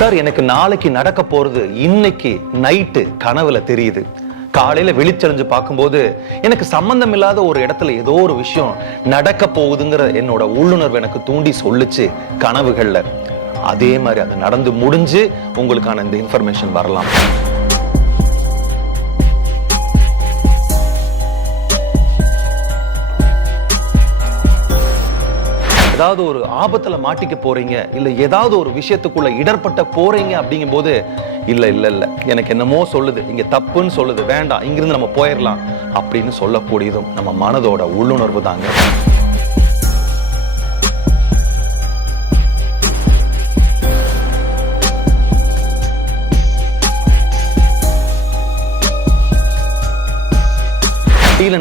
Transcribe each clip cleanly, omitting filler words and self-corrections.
Sir, எனக்கு நாளைக்கு நடக்க போறது இன்னைக்கு நைட்டு கனவுல தெரியுது. காலையில விழிச்செறிஞ்சு பார்க்கும்போது எனக்கு சம்பந்தம் இல்லாத ஒரு இடத்துல ஏதோ ஒரு விஷயம் நடக்க போகுதுங்கிற என்னோட உள்ளுணர்வு எனக்கு தூண்டி சொல்லுச்சு கனவுகள்ல. அதே மாதிரி அது நடந்து முடிஞ்சு உங்களுக்கான இந்த இன்ஃபர்மேஷன் வரலாம். ஏதாவது ஒரு ஆபத்துல மாட்டிக்க போறீங்க, இல்ல ஏதாவது ஒரு விஷயத்துக்குள்ள இடர்பட்ட போறீங்க அப்படிங்கும் போது இல்ல இல்ல இல்ல எனக்கு என்னமோ சொல்லுது, இங்க தப்புன்னு சொல்லுது, வேண்டாம் இங்கிருந்து நம்ம போயிடலாம் அப்படின்னு சொல்லக்கூடியதும் நம்ம மனதோட உள்ளுணர்வு தாங்க.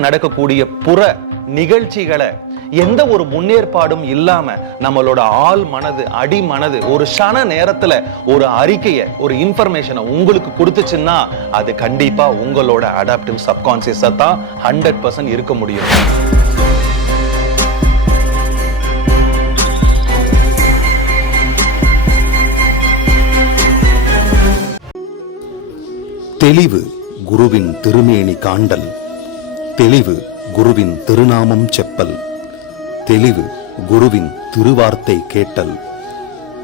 நடக்கக்கூடிய புற நிகழ்ச்சிகளை எந்த ஒரு முன்னேற்பாடும் இல்லாம நம்மளோட ஆள் மனது அடி மனது ஒரு க்ஷண நேரத்துல ஒரு அறிக்கையை ஒரு இன்ஃபர்மேஷனை உங்களுக்கு கொடுத்துச்சுன்னா அது கண்டிப்பா உங்களோட அடாப்டிவ் சப்கான்சியஸா தான் 100% இருக்க முடியும். தெளிவு குருவின் திருமேனி காண்டல், தெளிவு குருவின் திருநாமம் செப்பல், தெளிவு குருவின் திருவார்த்தை கேட்டல்,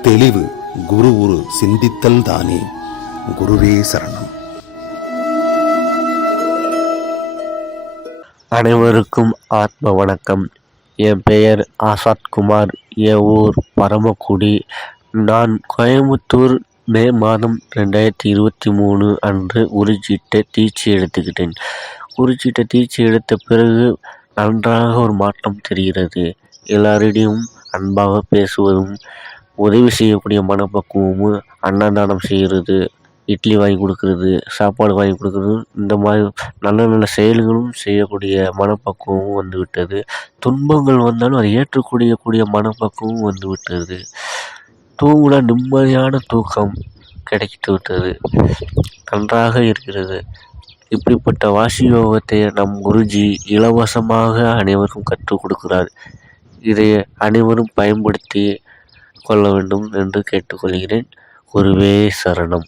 தெளிவு குரு ஒரு சிந்தித்தல் தானே. குருவே சரணம். அனைவருக்கும் ஆத்ம வணக்கம். என் பெயர் ஆசாத் குமார். என் ஊர் பரமக்குடி. நான் கோயம்புத்தூர் மே மாதம் 2023 அன்று உறுதியிட்ட தீட்சி எடுத்துக்கிட்டேன். உறுதியிட்ட தீட்சி எடுத்த பிறகு நன்றாக ஒரு மாற்றம் தெரிகிறது. எல்லாரிடையும் அன்பாக பேசுவதும், உதவி செய்யக்கூடிய மனப்பக்குவமும், அன்னதானம் செய்கிறது, இட்லி வாங்கி கொடுக்கறது, சாப்பாடு வாங்கி கொடுக்கறது, இந்த மாதிரி நல்ல நல்ல செயல்களும் செய்யக்கூடிய மனப்பக்குவமும் வந்துவிட்டது. துன்பங்கள் வந்தாலும் அதை ஏற்றுக்கூடிய மனப்பக்குவமும் வந்துவிட்டது. தூங்குல நிம்மதியான தூக்கம் கிடைத்து விட்டது. நன்றாக இருக்கிறது. இப்படிப்பட்ட வாசி யோகத்தை நம் குருஜி இலவசமாக அனைவருக்கும் கற்றுக் கொடுக்கிறார். இதை அனைவரும் பயன்படுத்தி கொள்ள வேண்டும் என்று கேட்டுக்கொள்கிறேன். குருவே சரணம்.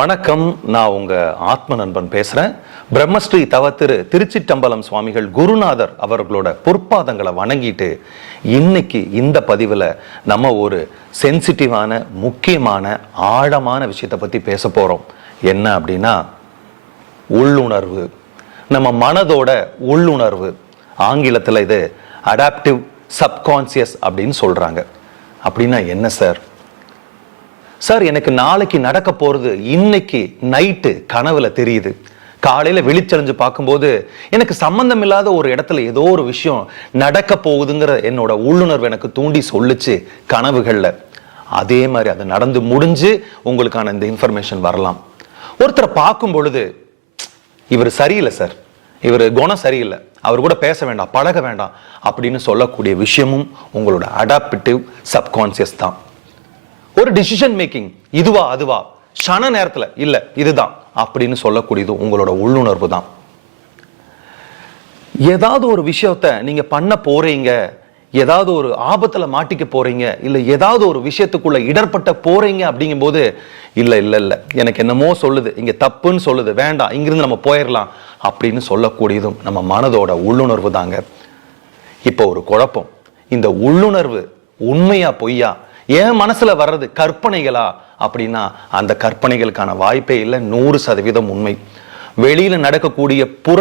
வணக்கம், நான் உங்க ஆத்ம நண்பன் பேசுறேன். பிரம்மஸ்ரீ தவத்திரு திருச்சிட்டம்பலம் சுவாமிகள் குருநாதர் அவர்களோட பொற்பாதங்களை வணங்கிட்டு இன்னைக்கு இந்த பதிவில் நம்ம ஒரு சென்சிட்டிவான முக்கியமான ஆழமான விஷயத்தை பற்றி பேச போகிறோம். என்ன அப்படின்னா உள்ளுணர்வு, நம்ம மனதோட உள்ளுணர்வு. ஆங்கிலத்தில் இது அடாப்டிவ் சப்கான்சியஸ் அப்படின்னு சொல்கிறாங்க. அப்படின்னா என்ன சார்? சார், எனக்கு நாளைக்கு நடக்க போகிறது இன்னைக்கு நைட்டு கனவுல தெரியுது. காலையில் விழிச்செறிஞ்சு பார்க்கும்போது எனக்கு சம்பந்தம் இல்லாத ஒரு இடத்துல ஏதோ ஒரு விஷயம் நடக்க போகுதுங்கிற என்னோட உள்ளுணர்வு எனக்கு தூண்டி சொல்லுச்சு கனவுகளில். அதே மாதிரி அது நடந்து முடிஞ்சு உங்களுக்கான இந்த இன்ஃபர்மேஷன் வரலாம். ஒருத்தரை பார்க்கும் பொழுது இவர் சரியில்லை சார், இவர் குணம் சரியில்லை, அவர் கூட பேச வேண்டாம், பழக வேண்டாம் அப்படின்னு சொல்லக்கூடிய விஷயமும் உங்களோட அடாப்டிவ் சப்கான்சியஸ் தான். ஒரு டிசிஷன் மேக்கிங், இதுவா அதுவா, க்ஷண நேரத்தில் இல்லை இதுதான் அப்படின்னு சொல்லக்கூடியது உங்களோட உள்ளுணர்வு தான். ஏதாவது ஒரு விஷயத்த நீங்க பண்ண போறீங்க, ஏதாவது ஒரு ஆபத்துல மாட்டிக்க போறீங்க, இல்ல ஏதாவது ஒரு விஷயத்துக்குள்ள இடர்பட்ட போறீங்க அப்படிங்கும் போது இல்ல இல்ல இல்ல எனக்கு என்னமோ சொல்லுது, இங்க தப்புன்னு சொல்லுது, வேண்டாம் இங்கிருந்து நம்ம போயிடலாம் அப்படின்னு சொல்லக்கூடியதும் நம்ம மனதோட உள்ளுணர்வு தாங்க. இப்போ ஒரு குழப்பம், இந்த உள்ளுணர்வு உண்மையா பொய்யா, என் மனசுல வர்றது கற்பனைகளா அப்படின்னா அந்த கற்பனைகளுக்கான வாய்ப்பே இல்லை. 100% உண்மை. வெளியில நடக்கக்கூடிய புற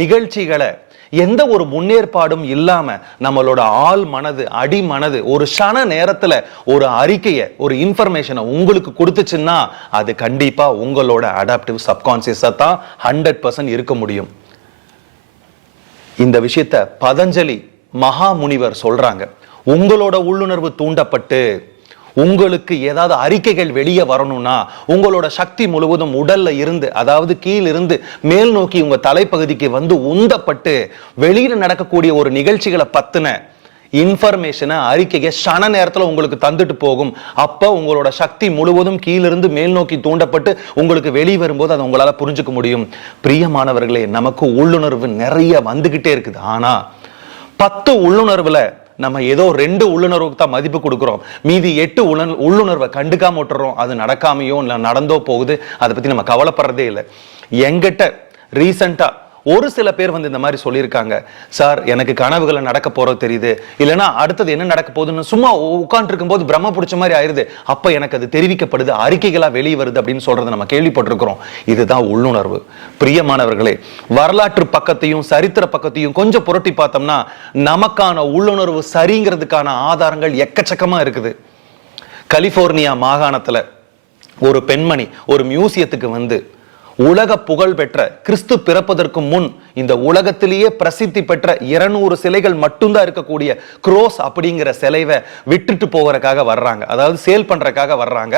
நிகழ்ச்சிகளை எந்த ஒரு முன்னேற்பாடும் இல்லாம நம்மளோட ஆள் மனது அடி மனது ஒரு க்ஷண நேரத்துல ஒரு அறிக்கையை ஒரு இன்ஃபர்மேஷனை உங்களுக்கு கொடுத்துச்சுன்னா அது கண்டிப்பா உங்களோட அடாப்டிவ் சப்கான்சியஸா தான் 100% இருக்க முடியும். இந்த விஷயத்த பதஞ்சலி மகா முனிவர் சொல்றாங்க. உங்களோட உள்ளுணர்வு தூண்டப்பட்டு உங்களுக்கு ஏதாவது அறிக்கைகள் வெளியே வரணும்னா உங்களோட சக்தி முழுவதும் உடல்ல இருந்து, அதாவது கீழ் இருந்து மேல் நோக்கி உங்க தலைப்பகுதிக்கு வந்து உந்தப்பட்டு வெளியில நடக்கக்கூடிய ஒரு நிகழ்ச்சிகளை பத்தின இன்ஃபர்மேஷனை அறிக்கையை க்ஷண நேரத்துல உங்களுக்கு தந்துட்டு போகும். அப்ப உங்களோட சக்தி முழுவதும் கீழிருந்து மேல் நோக்கி தூண்டப்பட்டு உங்களுக்கு வெளியே வரும்போது அதை உங்களால புரிஞ்சுக்க முடியும். பிரியமானவர்களே, நமக்கு உள்ளுணர்வு நிறைய வந்துகிட்டே இருக்குது. ஆனா 10 உள்ளுணர்வுல நம்ம ஏதோ 2 உள்ளுணர்வுக்கு தான் மதிப்பு கொடுக்கிறோம், மீதி 8 உள்ளுணர்வை கண்டுக்காம விட்டுறோம். அது நடக்காமையோ இல்லை நடந்தோ போகுது, அதை பத்தி நம்ம கவலைப்படுறதே இல்லை. எங்கிட்ட ரீசெண்டா ஒரு சில பேர் வந்து இந்த மாதிரி சொல்லியிருக்காங்க, சார் எனக்கு கனவுகளை நடக்க போறது தெரியுது, இல்லைன்னா அடுத்தது என்ன நடக்க போகுதுன்னு சும்மா உட்கார்ந்து இருக்கும் போது பிரம்ம பிடிச்ச மாதிரி ஆயிருது, அப்ப எனக்கு அது தெரிவிக்கப்படுது, அறிக்கைகளா வெளியே வருது அப்படின்னு சொல்றதை நம்ம கேள்விப்பட்டிருக்கிறோம். இதுதான் உள்ளுணர்வு. பிரியமானவர்களே, வரலாற்று பக்கத்தையும் சரித்திர பக்கத்தையும் கொஞ்சம் புரட்டி பார்த்தோம்னா நமக்கான உள்ளுணர்வு சரிங்கிறதுக்கான ஆதாரங்கள் எக்கச்சக்கமா இருக்குது. கலிபோர்னியா மாகாணத்துல ஒரு பெண்மணி ஒரு மியூசியத்துக்கு வந்து உலக புகழ் பெற்ற கிறிஸ்து பிறப்பதற்கு முன் இந்த உலகத்திலேயே பிரசித்தி பெற்ற 200 சிலைகள் மட்டும்தான் இருக்கக்கூடிய குரோஸ் அப்படிங்கிற சிலைவை விட்டுட்டு போகிறதுக்காக வர்றாங்க, அதாவது சேல் பண்றதுக்காக வர்றாங்க.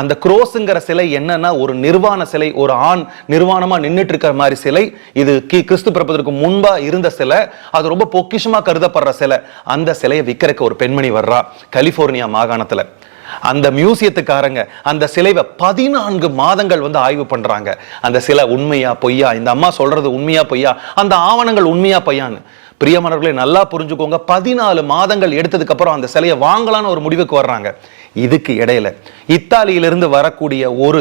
அந்த குரோஸ்ங்கிற சிலை என்னன்னா ஒரு நிர்வாண சிலை, ஒரு ஆண் நிர்வாணமா நின்றுட்டு இருக்கிற மாதிரி சிலை. இது கிறிஸ்து பிறப்பதற்கு முன்பா இருந்த சிலை, அது ரொம்ப பொக்கிஷமா கருதப்படுற சிலை. அந்த சிலையை விற்கிறதுக்கு ஒரு பெண்மணி வர்றா கலிபோர்னியா மாகாணத்துல. அந்த மியூசியத்துக்காரங்க அந்த சிலைவை 14 மாதங்கள் வந்து ஆய்வு பண்றாங்க. அந்த சிலை உண்மையா பொய்யா, இந்த அம்மா சொல்றது உண்மையா பொய்யா, அந்த ஆவணங்கள் உண்மையா பொய்யான்னு. பிரியமானவர்களே, நல்லா புரிஞ்சுக்கோங்க, 14 மாதங்கள் எடுத்ததுக்கு அப்புறம் அந்த சிலையை வாங்கலான்னு ஒரு முடிவுக்கு வர்றாங்க. இதுக்கு இடையில இத்தாலியிலிருந்து வரக்கூடிய ஒரு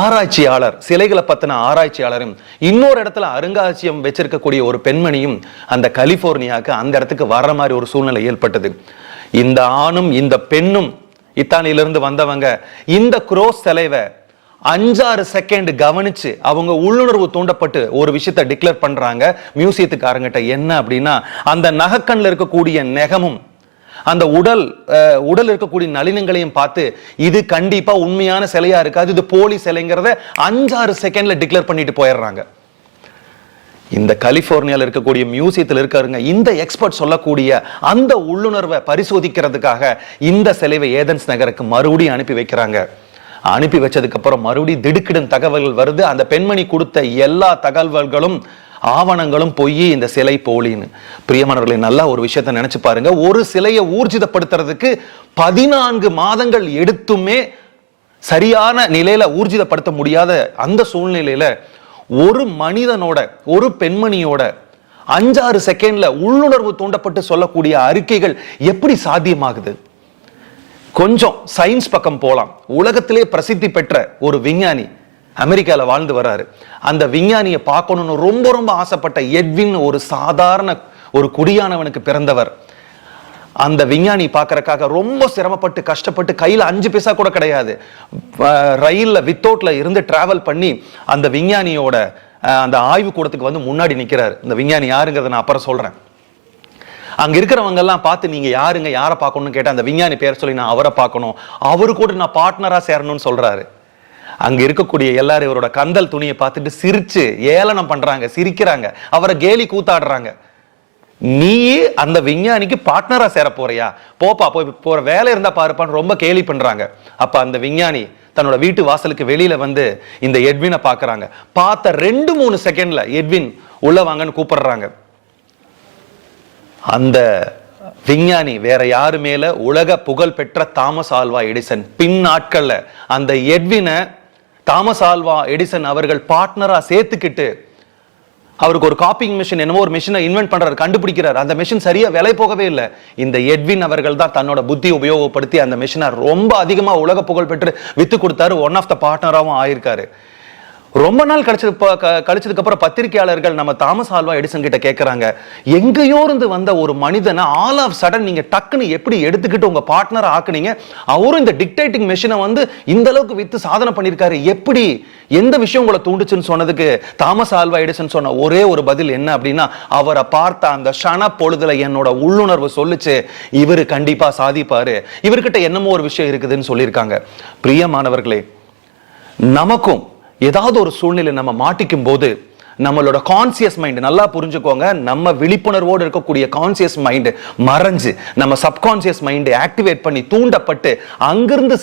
ஆராய்ச்சியாளர், சிலைகளை பத்தின ஆராய்ச்சியாளரும் இன்னொரு இடத்துல அருங்காட்சியகம் வச்சிருக்கக்கூடிய ஒரு பெண்மணியும் அந்த கலிபோர்னியாவுக்கு அந்த இடத்துக்கு வர்ற மாதிரி ஒரு சூழ்நிலை ஏற்பட்டது. இந்த ஆணும் இந்த பெண்ணும் இத்தாலியிலிருந்து வந்தவங்க இந்த குரோஸ் சிலைவை 5-6 செகண்ட் கவனிச்சு அவங்க உள்ளுணர்வு தூண்டப்பட்டு ஒரு விஷயத்தை டிக்ளேர் பண்றாங்க மியூசியத்துக்காரங்கிட்ட. என்ன அப்படின்னா, அந்த நகக்கண்ணில் இருக்கக்கூடிய நெகமும் அந்த உடல் இருக்கக்கூடிய நளினங்களையும் பார்த்து இது கண்டிப்பா உண்மையான சிலையா இருக்காது, இது போலி சிலைங்கிறத 5-6 செகண்ட்ல டிக்ளேர் பண்ணிட்டு போயிடுறாங்க. இந்த கலிபோர்னியால இருக்கக்கூடிய மியூசியத்தில் இருக்காருங்க, இந்த எக்ஸ்பர்ட் சொல்லக்கூடிய அந்த உள்ளுணர்வை பரிசோதிக்கிறதுக்காக இந்த சிலைவை ஏதென்ஸ் நகருக்கு மறுபடியும் அனுப்பி வைக்கிறாங்க. அனுப்பி வச்சதுக்கு அப்புறம் மறுபடியும் திடுக்கிடும் தகவல்கள் வருது. அந்த பெண்மணி கொடுத்த எல்லா தகவல்களும் ஆவணங்களும் பொய், இந்த சிலை போலின்னு. பிரியமானவர்களை, நல்லா ஒரு விஷயத்த நினைச்சு பாருங்க. ஒரு சிலையை ஊர்ஜிதப்படுத்துறதுக்கு 14 மாதங்கள் எடுத்துமே சரியான நிலையில ஊர்ஜிதப்படுத்த முடியாத அந்த சூழ்நிலையில ஒரு மனிதனோட, ஒரு பெண்மணியோட 5-6 செகண்ட்ல உள்ளுணர்வு தூண்டப்பட்டு சொல்லக்கூடிய அறிக்கைகள் எப்படி சாத்தியமாகுது? கொஞ்சம் சயின்ஸ் பக்கம் போலாம். உலகத்திலே பிரசித்தி பெற்ற ஒரு விஞ்ஞானி அமெரிக்கால வாழ்ந்து வர்றாரு. அந்த விஞ்ஞானியை பார்க்கணும்னு ரொம்ப ரொம்ப ஆசைப்பட்ட எட்வின் ஒரு சாதாரண ஒரு குடியானவனுக்கு பிறந்தவர். அந்த விஞ்ஞானி பார்க்கறதுக்காக ரொம்ப சிரமப்பட்டு கஷ்டப்பட்டு, கையில 5 பைசா கூட கிடையாது, ரயில்ல வித்தவுட்ல இருந்து டிராவல் பண்ணி அந்த விஞ்ஞானியோட அந்த ஆய்வு கூடத்துக்கு வந்து முன்னாடி நிக்கிறாரு. இந்த விஞ்ஞானி யாருங்கிறத நான் அப்புறம் சொல்றேன். அங்க இருக்கிறவங்க எல்லாம் பார்த்து நீங்க யாருங்க, யாரை பார்க்கணும்னு கேட்டா அந்த விஞ்ஞானி பேர் சொல்லி நான் அவரை பார்க்கணும், அவரு கூட நான் பார்ட்னரா சேரணும்னு சொல்றாரு. அங்க இருக்கக்கூடிய எல்லாரும் இவரோட கந்தல் துணியை பார்த்துட்டு சிரிச்சு ஏளனம் பண்றாங்க, சிரிக்கிறாங்க, அவரை கேலி கூத்தாடுறாங்க. நீ அந்த விஞ்ஞானிக்கு பார்ட்னரா சேர போறியா, போப்பா போய் போற வேலை இருந்தா பாருப்பான்னு ரொம்ப கேலி பண்றாங்க. அப்ப அந்த விஞ்ஞானி தன்னோட வீட்டு வாசலுக்கு வெளியில வந்து இந்த எட்வினை பாக்குறாங்க. பார்த்த 2-3 செகண்ட்ல எட்வின் உள்ள வாங்கன்னு கூப்பிடுறாங்க. அந்த விஞ்ஞானி வேற யாரு மேல, உலக புகழ் பெற்ற தாமஸ் ஆல்வா எடிசன். பின் நாட்கள்ல அந்த எட்வினை தாமஸ் ஆல்வா எடிசன் அவர்கள் பார்ட்னரா சேர்த்துக்கிட்டு அவருக்கு ஒரு காப்பிங் மிஷின், என்னமோ ஒரு மிஷினை இன்வென்ட் பண்றாரு, கண்டுபிடிக்கிறார். அந்த மிஷின் சரியா விலை போகவே இல்லை. இந்த எட்வின் அவர்கள் தான் தன்னோட புத்தி உபயோகப்படுத்தி அந்த மிஷினை ரொம்ப அதிகமா உலக புகழ் பெற்று வித்து கொடுத்தாரு. ஒன் ஆஃப் த பார்ட்னராகவும் ஆயிருக்காரு. ரொம்ப நாள் கழிச்சதுக்கு அப்புறம் பத்திரிகையாளர்கள் நம்ம தாமஸ் ஆல்வா எடிசன் கிட்ட கேட்கறாங்க, எங்கேயோ இருந்து வந்த ஒரு மனிதனை ஆல் ஆஃப் சடன் நீங்க டக்குன்னு எப்படி எடுத்துக்கிட்டு உங்க பார்ட்னர் ஆக்குனீங்க, அவரும் இந்த டிக்டேட்டிங் மெஷினை வந்து இந்த அளவுக்கு வித்து சாதனை பண்ணிருக்காரு, எப்படி, எந்த விஷயம் உங்களை தூண்டுச்சுன்னு சொன்னதுக்கு தாமஸ் ஆல்வா எடிசன் சொன்ன ஒரே ஒரு பதில் என்ன அப்படின்னா, அவரை பார்த்த அந்த க்ஷண பொழுதுல என்னோட உள்ளுணர்வு சொல்லுச்சு, இவரு கண்டிப்பா சாதிப்பாரு, இவர்கிட்ட என்னமோ ஒரு விஷயம் இருக்குதுன்னு சொல்லியிருக்காங்க. பிரியமானவர்களே, நமக்கும் ஏதாவது ஒரு சூழ்நிலை நம்ம மாட்டிக்கும் போது நம்மளோட கான்சியஸ் மைண்ட், நல்லா புரிஞ்சுக்கோங்க, நம்ம விழிப்புணர்வோடு இருக்கக்கூடிய கான்சியஸ் மைண்ட் மறைஞ்சு நம்ம சப்கான்சியஸ் மைண்ட் ஆக்டிவேட் பண்ணி தூண்டப்பட்டு அங்கிருந்து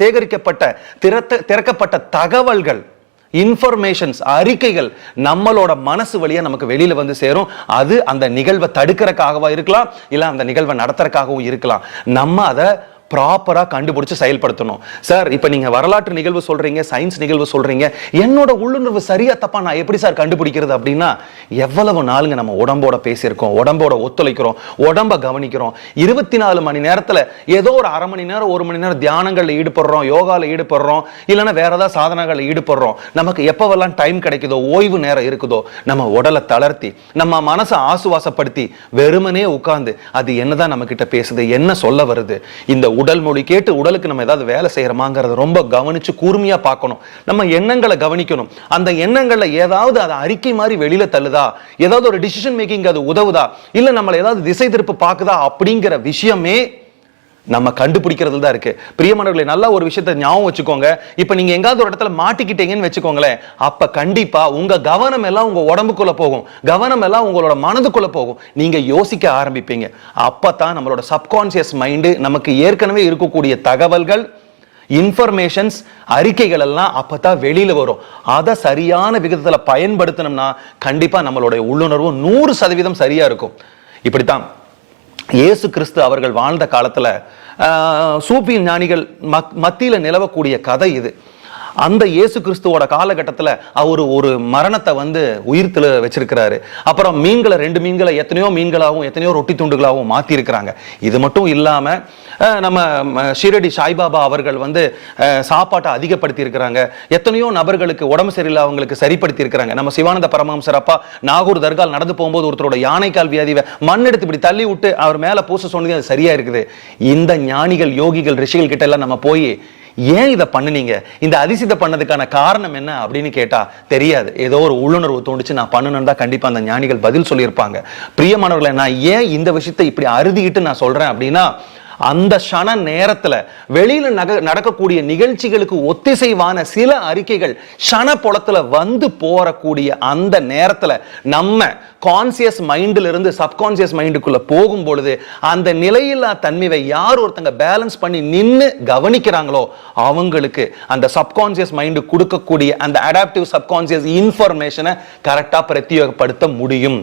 சேகரிக்கப்பட்ட திறக்கப்பட்ட தகவல்கள், இன்ஃபர்மேஷன்ஸ், அறிக்கைகள் நம்மளோட மனசு வழியா நமக்கு வெளியில வந்து சேரும். அது அந்த நிகழ்வை தடுக்கிறதுக்காகவா இருக்கலாம், இல்ல அந்த நிகழ்வை நடத்துறதுக்காகவும் இருக்கலாம். நம்ம அதை ப்ராப்பரா கண்டுபிடிச்சு செயல்படுத்தணும். சார் இப்ப நீங்க வரலாற்று நிகழ்வு சொல்றீங்க, சயின்ஸ் நிகழ்வு சொல்றீங்க, என்னோட உள்ளுணர்வு சரியா தப்பா நான் எப்படி சார் கண்டுபிடிக்கிறது அப்படின்னா, எவ்வளவு நாளுங்க நம்ம உடம்போட பேசியிருக்கோம், உடம்போட ஒத்துழைக்கிறோம், உடம்ப கவனிக்கிறோம். 24 மணி நேரத்துல ஏதோ ஒரு அரை மணி நேரம் 1 மணி நேரம் தியானங்கள்ல ஈடுபடுறோம், யோகால ஈடுபடுறோம், இல்லைன்னா வேற ஏதாவது சாதனைகள் ஈடுபடுறோம். நமக்கு எப்பவெல்லாம் டைம் கிடைக்குதோ, ஓய்வு நேரம் இருக்குதோ, நம்ம உடலை தளர்த்தி நம்ம மனசை ஆசுவாசப்படுத்தி வெறுமனே உட்கார்ந்து அது என்னதான் நம்ம கிட்ட பேசுது, என்ன சொல்ல வருது, இந்த உடல் மொழி கேட்டு உடலுக்கு நம்ம ஏதாவது வேலை செய்யறோமாங்கிறத ரொம்ப கவனிச்சு கூர்மையா பார்க்கணும். நம்ம எண்ணங்களை கவனிக்கணும். அந்த எண்ணங்கள்ல ஏதாவது அது அறிக்கை மாதிரி வெளியில தள்ளுதா, ஏதாவது ஒரு டிசிஷன் மேக்கிங் அது உதவுதா, இல்ல நம்மள ஏதாவது திசை திருப்பு பாக்குதா அப்படிங்கிற விஷயமே நம்ம கண்டுபிடிக்கிறதுல தான் இருக்கு. பிரியமானவர்களே, நல்லா ஒரு விஷயத்தை ஞாபகம் வச்சுக்கோங்க. இப்ப நீங்க எங்காவது ஒரு இடத்துல மாட்டிக்கிட்டீங்கன்னு வச்சுக்கோங்களேன், அப்ப கண்டிப்பா உங்க கவனம் எல்லாம் உங்க உடம்புக்குள்ள போகும், கவனம் எல்லாம் உங்களோட மனதுக்குள்ள போகும், நீங்க யோசிக்க ஆரம்பிப்பீங்க. அப்பதான் நம்மளோட சப்கான்சியஸ் மைண்டு நமக்கு ஏற்கனவே இருக்கக்கூடிய தகவல்கள், இன்ஃபர்மேஷன்ஸ், அறிக்கைகள் எல்லாம் அப்பதான் வெளியில வரும். அதை சரியான விகிதத்துல பயன்படுத்தணும்னா கண்டிப்பா நம்மளுடைய உள்ளுணர்வு 100% சரியா இருக்கும். இப்படித்தான் இயேசு கிறிஸ்து அவர்கள் வாழ்ந்த காலத்துல சூஃபி ஞானிகள் மத்தியில நிலவக்கூடிய கதை இது. அந்த இயேசு கிறிஸ்துவோட காலகட்டத்தில் அவர் ஒரு மரணத்தை உயிர்த்துல வச்சிருக்கிறாரு. அப்புறம் மீன்களை 2 மீன்களை எத்தனையோ மீன்களாகவும் எத்தனையோ ரொட்டி துண்டுகளாகவும் மாத்தி இருக்கிறாங்க. இது மட்டும் இல்லாம நம்ம ஷீரடி சாய்பாபா அவர்கள் சாப்பாட்டை அதிகப்படுத்தி இருக்கிறாங்க. எத்தனையோ நபர்களுக்கு உடம்பு சரியில்லை அவங்களுக்கு சரிப்படுத்தி இருக்கிறாங்க. நம்ம சிவானந்த பரமஹம்சர் அப்பா நாகூர் தர்கால் நடந்து போகும்போது ஒருத்தரோட யானைக்கால் வியாதிவை மண் எடுத்து இப்படி தள்ளி விட்டு அவர் மேல பூச சொன்னது அது சரியா இருக்குது. இந்த ஞானிகள், யோகிகள், ரிஷிகள் கிட்ட எல்லாம் நம்ம போய் ஏன் இதை பண்ணுனீங்க, இந்த அதிசயத்தை பண்ணதுக்கான காரணம் என்ன அப்படின்னு கேட்டா தெரியாது. ஏதோ ஒரு உள்ளுணர்வு தோணுச்சு, நான் பண்ணணும்னு தான் கண்டிப்பா அந்த ஞானிகள் பதில் சொல்லியிருப்பாங்க. பிரியமானவர்களை, நான் ஏன் இந்த விஷயத்தை இப்படி அறுதிட்டு நான் சொல்றேன் அப்படின்னா, அந்த க்ஷண நேரத்துல வெளியில நடக்கக்கூடிய நிகழ்ச்சிகளுக்கு ஒத்திசைவான சில அறிக்கைகள் க்ஷண பொலத்துல போறக்கூடிய அந்த நேரத்துல நம்ம கான்சியஸ் மைண்ட்ல இருந்து சப்கான்சியஸ் மைண்டுக்குள்ள போகும் பொழுது அந்த நிலையில்லா தன்மையை யார் ஒருத்தங்க பேலன்ஸ் பண்ணி நின்னு கவனிக்கிறாங்களோ அவங்களுக்கு அந்த சப்கான்சியஸ் மைண்டு கொடுக்கக்கூடிய அந்த அடாப்டிவ் சப்கான்சியஸ் இன்ஃபர்மேஷனை கரெக்டா பிரத்யோகப்படுத்த முடியும்.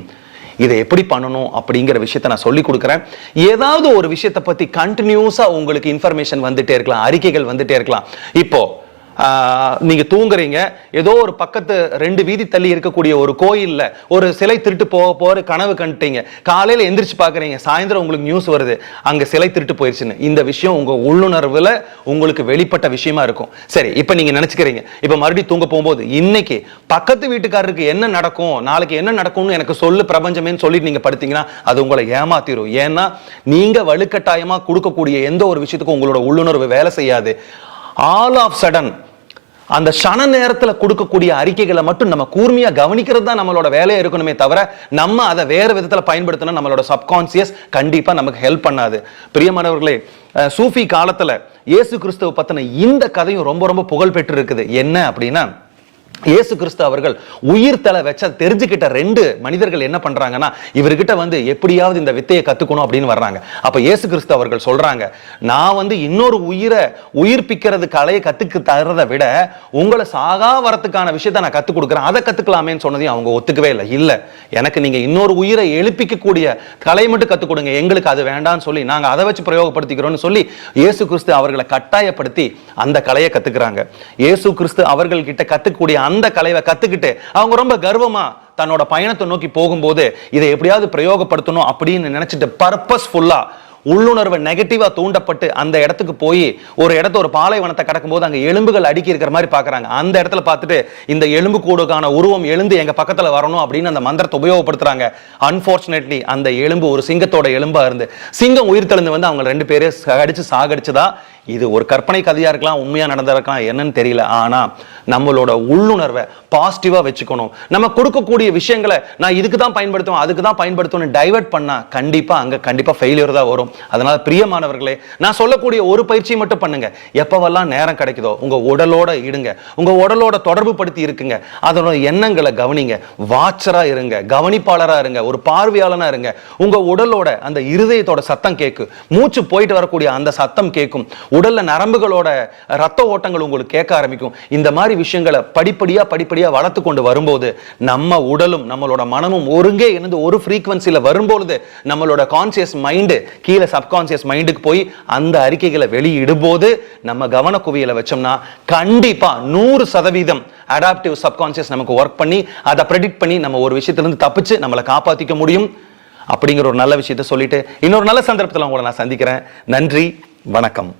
இதை எப்படி பண்ணணும் அப்படிங்கிற விஷயத்தை நான் சொல்லி கொடுக்குறேன். ஏதாவது ஒரு விஷயத்தை பத்தி கண்டினியூஸா உங்களுக்கு இன்ஃபர்மேஷன் வந்துட்டே இருக்கலாம், அறிக்கைகள் வந்துட்டே இருக்கலாம். இப்போ நீங்க தூங்குறீங்க, ஏதோ ஒரு பக்கத்து 2 வீதி தள்ளி இருக்கக்கூடிய ஒரு கோயில்ல ஒரு சிலை திருட்டு போற கனவு கண்டுட்டீங்க. காலையில எந்திரிச்சு பாக்குறீங்க, சாயந்தரம் உங்களுக்கு நியூஸ் வருது அங்க சிலை திருட்டு போயிருச்சுன்னு. இந்த விஷயம் உங்க உள்ளுணர்வுல உங்களுக்கு வெளிப்பட்ட விஷயமா இருக்கும். சரி, இப்ப நீங்க நினைச்சுக்கிறீங்க, இப்ப மறுபடியும் தூங்க போகும்போது இன்னைக்கு பக்கத்து வீட்டுக்காரருக்கு என்ன நடக்கும், நாளைக்கு என்ன நடக்கும்னு எனக்கு சொல்லு பிரபஞ்சமேன்னு சொல்லிட்டு நீங்க படுத்தீங்கன்னா அது உங்களை ஏமாத்திரும். ஏன்னா நீங்க வலுக்கட்டாயமா கொடுக்கக்கூடிய எந்த ஒரு விஷயத்துக்கும் உங்களோட உள்ளுணர்வு வேலை செய்யாது. ஆல் ஆஃப் சடன் அந்த க்ஷண நேரத்துல கொடுக்கக்கூடிய அறிக்கைகளை மட்டும் நம்ம கூர்மையா கவனிக்கிறது தான் நம்மளோட வேலையா இருக்கணுமே தவிர நம்ம அதை வேற விதத்துல பயன்படுத்தினா நம்மளோட சப்கான்சியஸ் கண்டிப்பா நமக்கு ஹெல்ப் பண்ணாது. பிரியமானவர்களே, சூஃபி காலத்துல இயேசு கிறிஸ்துவ பத்தின இந்த கதையும் ரொம்ப ரொம்ப புகழ் பெற்று இருக்குது. என்ன அப்படின்னா, இயேசு கிறிஸ்து அவர்கள் உயிர் தலை வச்ச தெரிஞ்சுக்கிட்ட 2 மனிதர்கள் என்ன பண்றாங்கன்னா, இவர்கிட்ட எப்படியாவது இந்த வித்தையை கத்துக்கணும் அப்படின்னு வர்றாங்க. அப்ப இயேசு கிறிஸ்து அவர்கள் சொல்றாங்க, நான் இன்னொரு உயிரை உயிர்ப்பிக்கிறது கலையை கத்துக்கு தர்றதை விட உங்களை சாகா வரத்துக்கான விஷயத்தை நான் கத்துக் கொடுக்குறேன், அதை கத்துக்கலாமேன்னு சொன்னதையும் அவங்க ஒத்துக்கவே இல்லை. இல்ல, எனக்கு நீங்க இன்னொரு உயிரை எழுப்பிக்க கூடிய கலையை மட்டும் கத்துக் கொடுங்க, எங்களுக்கு அது வேண்டாம்னு சொல்லி நாங்க அதை வச்சு பிரயோகப்படுத்திக்கிறோம்னு சொல்லி இயேசு கிறிஸ்து அவர்களை கட்டாயப்படுத்தி அந்த கலையை கத்துக்கிறாங்க. இயேசு கிறிஸ்து அவர்கள் கிட்ட கத்துக்கூடிய அந்த கலையை கத்துக்கிட்டு அவங்க ரொம்ப கர்வமா தன்னோட பயணத்தை நோக்கி போகும்போது இதை எப்படியாவது பிரயோகப்படுத்தணும் அப்படின்னு நினைச்சிட்டு பர்பஸ்ஃபுல்லா உள்ளுணர்வு நெகட்டிவா தூண்டப்பட்டு அந்த இடத்துக்கு போய் ஒரு பாலைவனத்தை கடக்கும் போது அங்க எலும்புகள் அடுக்கி இருக்கிற மாதிரி பாக்குறாங்க. அந்த இடத்துல பார்த்துட்டு இந்த எலும்பு கூடுக்கான உருவம் எழுந்து எங்க பக்கத்துல வரணும் அப்படின்னு அந்த மந்திரத்தை உபயோகப்படுத்துறாங்க. அன்பார்ச்சுனேட்லி அந்த எலும்பு ஒரு சிங்கத்தோட எலும்பா இருந்து சிங்கம் உயிர் தெளிந்து அவங்க 2 பேரையும் அடிச்சு சாகடிச்சுதா. இது ஒரு கற்பனை கதையா இருக்கலாம், உண்மையா நடந்திருக்கலாம், என்னன்னு தெரியல. ஆனா நம்மளோட உள்ளுணர்வை பாசிட்டிவா வச்சுக்கணும். நம்ம கொடுக்கக்கூடிய விஷயங்களை நான் இதுக்கு தான் பயன்படுத்துவேன் அதுக்கு தான் பயன்படுத்தணும் டைவர்ட் பண்ணா கண்டிப்பா ஃபெயிலியர் தான் வரும். அதனால பிரியமானவர்களே, நான் சொல்லக்கூடிய ஒரு பயிற்சியை மட்டும் பண்ணுங்க. எப்பவெல்லாம் நேரம் கிடைக்குதோ உங்க உடலோட இடுங்க, உங்க உடலோட தொடர்பு படுத்தி இருக்குங்க, அதோட எண்ணங்களை கவனிங்க, வாட்சரா இருங்க, கவனிப்பாளரா இருங்க, ஒரு பார்வையாளனா இருங்க. உங்க உடலோட அந்த இருதயத்தோட சத்தம் கேட்கும், மூச்சு போயிட்டு வரக்கூடிய அந்த சத்தம் கேட்கும். உடல்ல நரம்புகளோட ரத்த ஓட்டங்கள் உங்களுக்கு கேட்க ஆரம்பிக்கும். இந்த மாதிரி விஷயங்களை படிப்படியா வளர்த்து கொண்டு வரும்போது நம்ம உடலும் நம்மளோட மனமும் ஒருங்கே இருந்து ஒரு ஃப்ரீக்வன்சில வரும்போது நம்மளோட கான்சியஸ் மைண்டு கீழே சப்கான்சியஸ் மைண்டுக்கு போய் அந்த அறிக்கைகளை வெளியிடும்போது நம்ம கவன குவியலை வச்சோம்னா கண்டிப்பா 100% அடாப்டிவ் சப்கான்சியஸ் நமக்கு ஒர்க் பண்ணி அதை ப்ரெடிக்ட் பண்ணி நம்ம ஒரு விஷயத்திலிருந்து தப்பிச்சு நம்மளை காப்பாத்திக்க முடியும். அப்படிங்கிற ஒரு நல்ல விஷயத்தை சொல்லிட்டு இன்னொரு நல்ல சந்தர்ப்பத்தில் உங்களை நான் சந்திக்கிறேன். நன்றி, வணக்கம்.